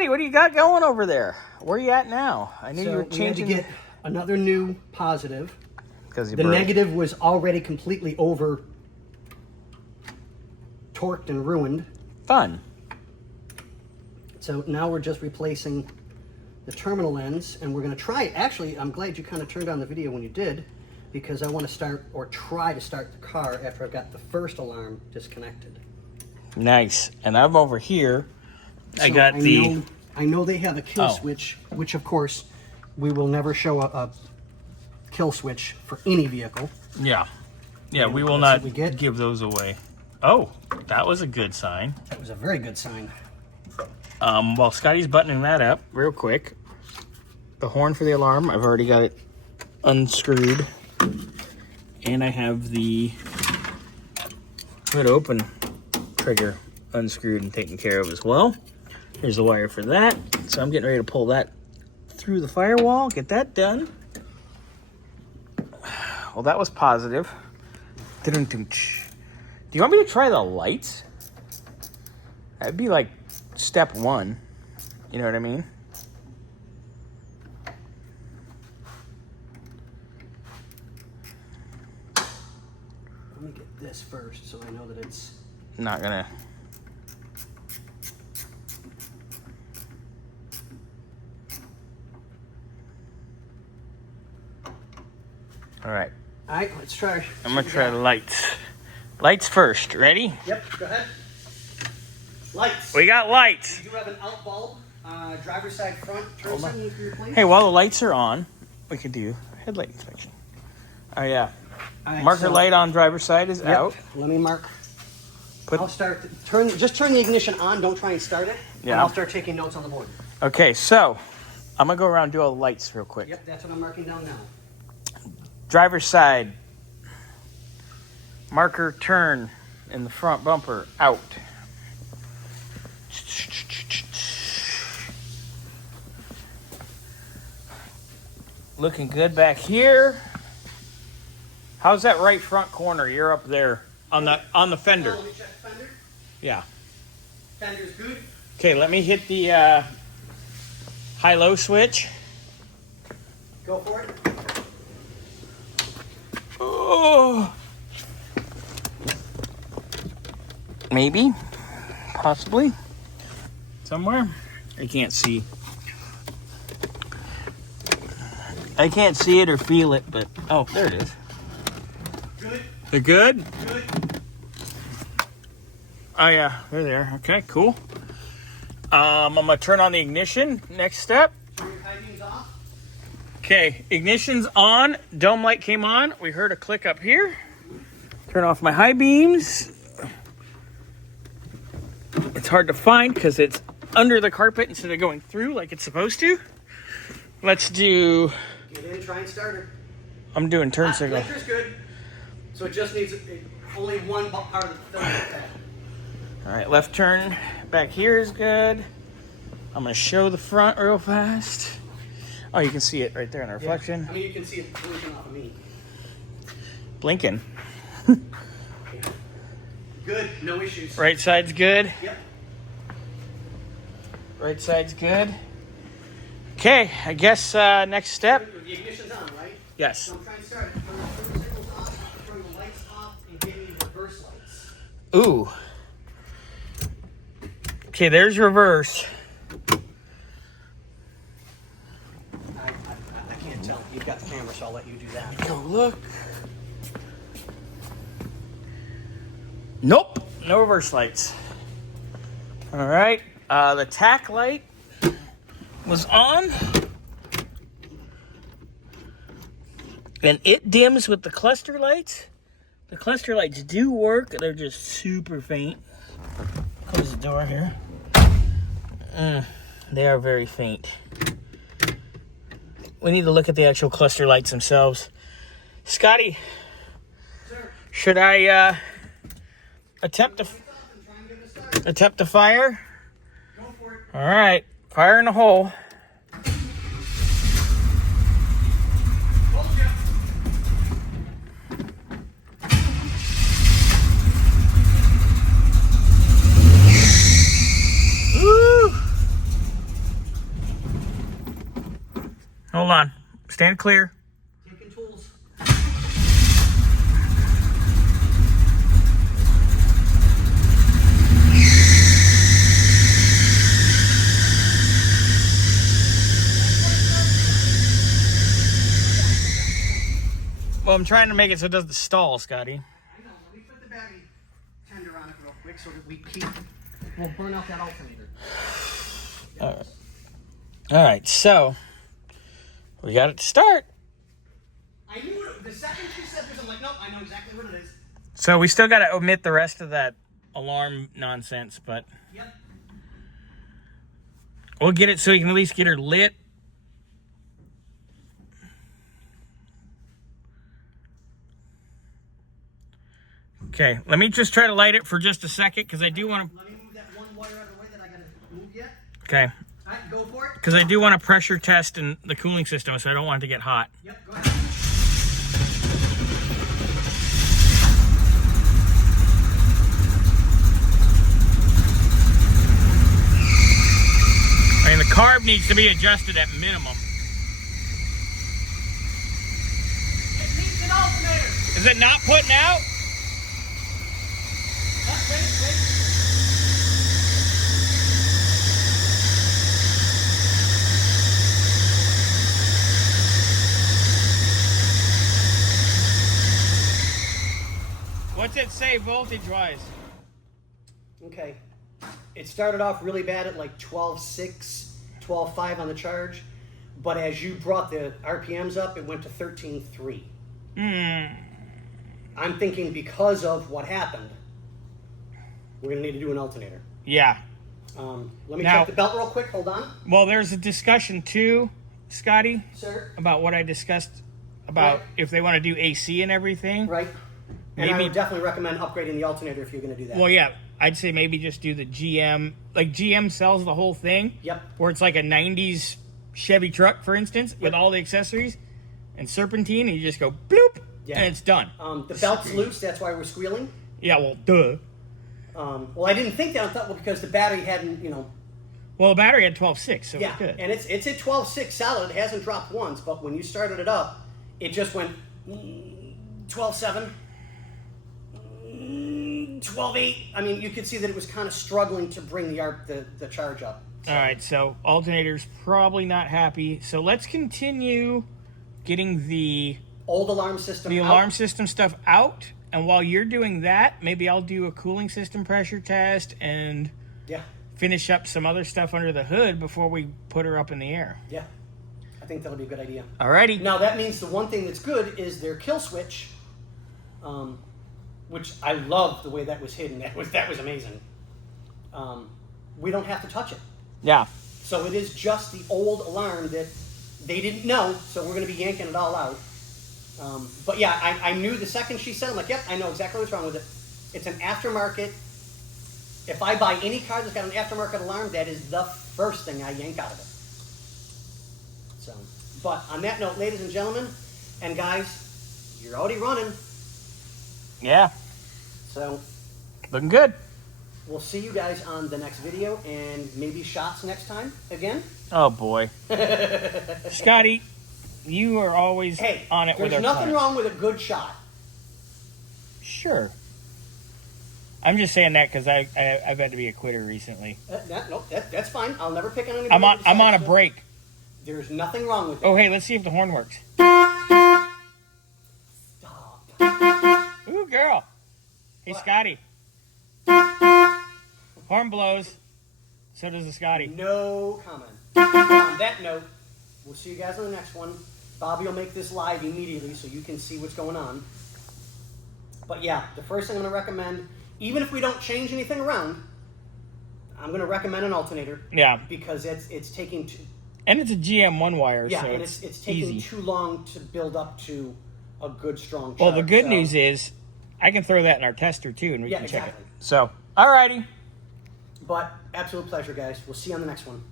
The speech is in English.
Scotty, what do you got going over there? Where are you at now? I knew you were changing. We had to get another new positive. Because the negative was already completely over torqued and ruined. Fun. So now we're just replacing the terminal ends, and we're going to try. Actually, I'm glad you kind of turned on the video when you did, because I want to start or try to start the car after I've got the first alarm disconnected. Nice. And I'm over here. So I got I know they have a kill switch, which of course we will never show a kill switch for any vehicle. Yeah. Yeah, we will not give those away. Oh, that was a good sign. That was a very good sign. While Scotty's buttoning that up real quick, the horn for the alarm, I've already got it unscrewed. And I have the hood open trigger unscrewed and taken care of as well. Here's the wire for that. So I'm getting ready to pull that through the firewall, get that done. Well, that was positive. Do you want me to try the lights? That'd be like step one. You know what I mean? Let me get this first so I know that it's not gonna. All right. All right, let's try. I'm gonna try the lights. Lights first. Ready? Yep, go ahead. Lights. We got lights. You do have an out bulb, driver's side front turn signal you can replace. Hey, while the lights are on, we could do headlight inspection. Oh yeah. Right, marker light on driver's side is out. Let me mark. I'll start. Just turn the ignition on. Don't try and start it. Yeah. And I'll start taking notes on the board. Okay, so I'm gonna go around and do all the lights real quick. Yep, that's what I'm marking down now. Driver's side. Marker turn in the front bumper out. Looking good back here. How's that right front corner? You're up there on the fender. Let me check the fender. Yeah. Fender's good. Okay, let me hit the high-low switch. Go for it. Oh. Maybe. Possibly. Somewhere. I can't see. I can't see it or feel it, but... Oh, there it is. Good. They're good? Good. Oh, yeah. They're there. Okay, cool. I'm going to turn on the ignition. Next step. Turn your high beams off. Okay, ignition's on. Dome light came on. We heard a click up here. Turn off my high beams. It's hard to find because it's under the carpet instead of going through like it's supposed to. Let's do... Get in, try and start it. I'm doing turn signal. Blinker's good. So it just needs only one part of the film. All right, left turn back here is good. I'm going to show the front real fast. Oh, you can see it right there in the reflection. Yeah. I mean, you can see it blinking off of me. Blinking. Good, no issues. Right side's good. Yep. Right side's good. Okay, I guess next step. The ignition's on, right? Yes. So I'm trying to start it. Turn the turn signals off, turn the lights off, and give me reverse lights. Ooh. Okay, there's reverse. I can't tell. You've got the camera, so I'll let you do that. Go look. Nope, no reverse lights. All right, the tack light was on. And it dims with the cluster lights. The cluster lights do work. They're just super faint. Close the door here. They are very faint. We need to look at the actual cluster lights themselves. Scotty, Sir. Should I attempt to fire? Go for it. All right, fire in the hole. Hold on. Stand clear. Taking tools. Well, I'm trying to make it so it does the stall, Scotty. I know. Let me put the battery tender on it real quick so that we'll burn out that alternator. All right, so we got it to start. I knew it. The second she said this, I'm like, nope, I know exactly what it is. So we still got to omit the rest of that alarm nonsense, but Yep. we'll get it so we can at least get her lit. Okay, let me just try to light it for just a second because I do want to. Let me move that one wire out of the way that I gotta move yet. Okay, All right, go for it. because I do want to pressure test in the cooling system, so I don't want it to get hot. Yep, go ahead. I mean, the carb needs to be adjusted at minimum. It needs an alternator. Is it not putting out? Wait. What's it say voltage-wise? Okay. It started off really bad at like 12.6, 12.5 on the charge, but as you brought the RPMs up, it went to 13.3. I'm thinking because of what happened, we're gonna need to do an alternator. Yeah. Let me Now- check the belt real quick. Hold on, Well, there's a discussion too, Scotty, sir. about what I discussed about Right. if they want to do AC and everything. Right. And I Maybe- would definitely recommend upgrading the alternator if you're gonna do that. Well, yeah, I'd say maybe just do the GM. Like GM sells the whole thing. Yep. Where it's like a 90s Chevy truck, for instance, with all the accessories and serpentine, and you just go bloop, Yeah. and it's done. The belt's loose. That's why we're squealing. Yeah, well, duh. Well, I didn't think that. I thought, well, because the battery hadn't, Well, the battery had 12.6, so yeah, it's good. and it's at 12.6 solid. It hasn't dropped once, but when you started it up, it just went 12.7, 12.8. I mean, you could see that it was kind of struggling to bring the charge up. All right, so alternator's probably not happy. So let's continue getting the Old alarm system. out. alarm system stuff out. And while you're doing that, maybe I'll do a cooling system pressure test and Yeah, finish up some other stuff under the hood before we put her up in the air. yeah. I think that'll be a good idea. Alrighty. Now that means the one thing that's good is their kill switch, which I love the way that was hidden. That was amazing. We don't have to touch it, Yeah. so it is just the old alarm that they didn't know. So we're going to be yanking it all out. But yeah, I knew the second she said, I'm like, yep, I know exactly what's wrong with it. It's an aftermarket. If I buy any car that's got an aftermarket alarm, that is the first thing I yank out of it. So, but on that note, ladies and gentlemen, and guys, you're already running. Yeah. So Looking good. we'll see you guys on the next video and maybe shots next time again. Oh, boy. Scotty, you are always Hey, on it with there's our nothing plans. wrong with a good shot. Sure. I'm just saying that because I've had to be a quitter recently. That's fine. I'll never pick on anybody. I'm on a besides break. you. There's nothing wrong with it. Oh, hey, let's see if the horn works. Stop. Ooh, girl. Hey, What? Scotty. Horn blows. So does the Scotty. No comment. On that note, we'll see you guys on the next one. Bobby will make this live immediately so you can see what's going on. But yeah, the first thing I'm going to recommend, even if we don't change anything around, I'm going to recommend an alternator. Yeah. Because it's taking And it's a GM1 wire, yeah, so and it's it's taking easy. too long to build up to a good strong charge. Well, the good So- news is I can throw that in our tester, too, and we Yeah, can check exactly. it. So, alrighty. But absolute pleasure, guys. We'll see you on the next one.